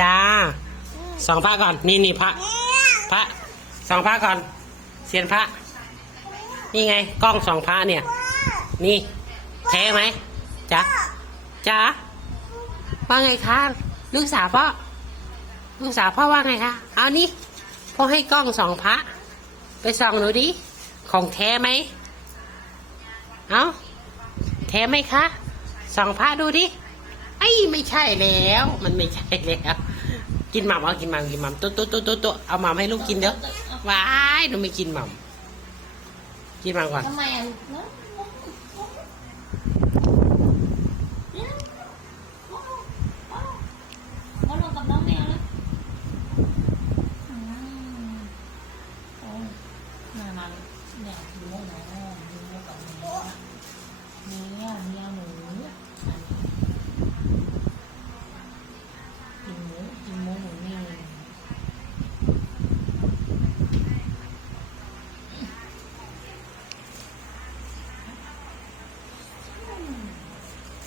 จ้าสองพระก่อนนี่นี่พระ พระสองพระก่อนเซียนพระ นี่ไงกล้องสองพระเนี่ย นี่แท้ไหมจ๊ะจ๊ะว่าไงคะลูกสาวพ่อลูกสาวพ่อว่าไงคะเอานี่พ่อให้กล้องสองพระ ไปส่องหนูดิของแท้ไหมเอาแท้ไหมคะสองพระดูดิ อ้ไม่ใช่แล้ว มันไม่ใช่แล้ว กินหม่ำเอากินหม่ำกินหม่ำโต๊ะโต๊ะโต๊ะโต๊ะเอาหม่ำให้ลูกกินเด้อว้ายหนูไม่กินหม่ำกินหม่ำก่อนทำไมอะ